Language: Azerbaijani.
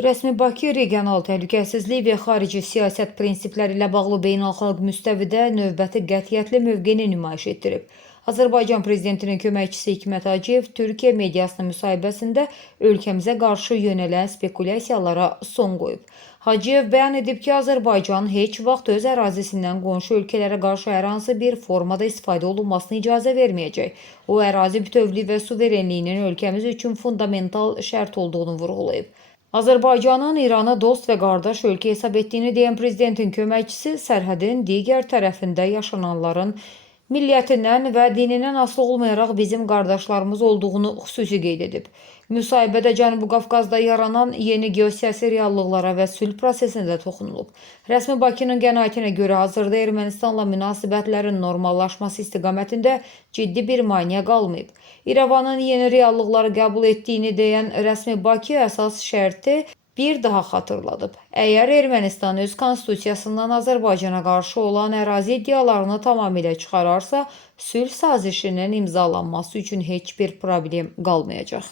Rəsmi Bakı regional təhlükəsizlik və xarici siyasət prinsipləri ilə bağlı beynəlxalq müstəvidə növbəti qətiyyətli mövqeyini nümayiş etdirib. Azərbaycan prezidentinin köməkçisi Hikmət Hacıyev Türkiyə mediasının müsahibəsində ölkəmizə qarşı yönələn spekulyasiyalara son qoyub. Hacıyev bəyan edib ki, Azərbaycan heç vaxt öz ərazisindən qonşu ölkələrə qarşı hər hansı bir formada istifadə olunmasına icazə verməyəcək. O, ərazi bütövlüyü və suverenliyinin ölkəmiz üçün fundamental şərt olduğunu vurğulayıb. Azərbaycanın İranı dost və qardaş ölkə hesab etdiyini deyən prezidentin köməkçisi sərhədin digər tərəfində yaşananların milliyyətindən və dinindən asılı olmayaraq bizim qardaşlarımız olduğunu xüsusi qeyd edib. Müsahibədə Cənubi Qafqazda yaranan yeni geosiyasi reallıqlara və sülh prosesinə də toxunulub. Rəsmi Bakının qənaətinə görə hazırda Ermənistanla münasibətlərin normallaşması istiqamətində ciddi bir maneə qalmayıb. İrəvanın yeni reallıqları qəbul etdiyini deyən rəsmi Bakı əsas şərti bir daha xatırladıb. Əgər Ermənistan öz konstitusiyasından Azərbaycana qarşı olan ərazi iddialarını tamamilə çıxararsa, sülh sazişinin imzalanması üçün heç bir problem qalmayacaq.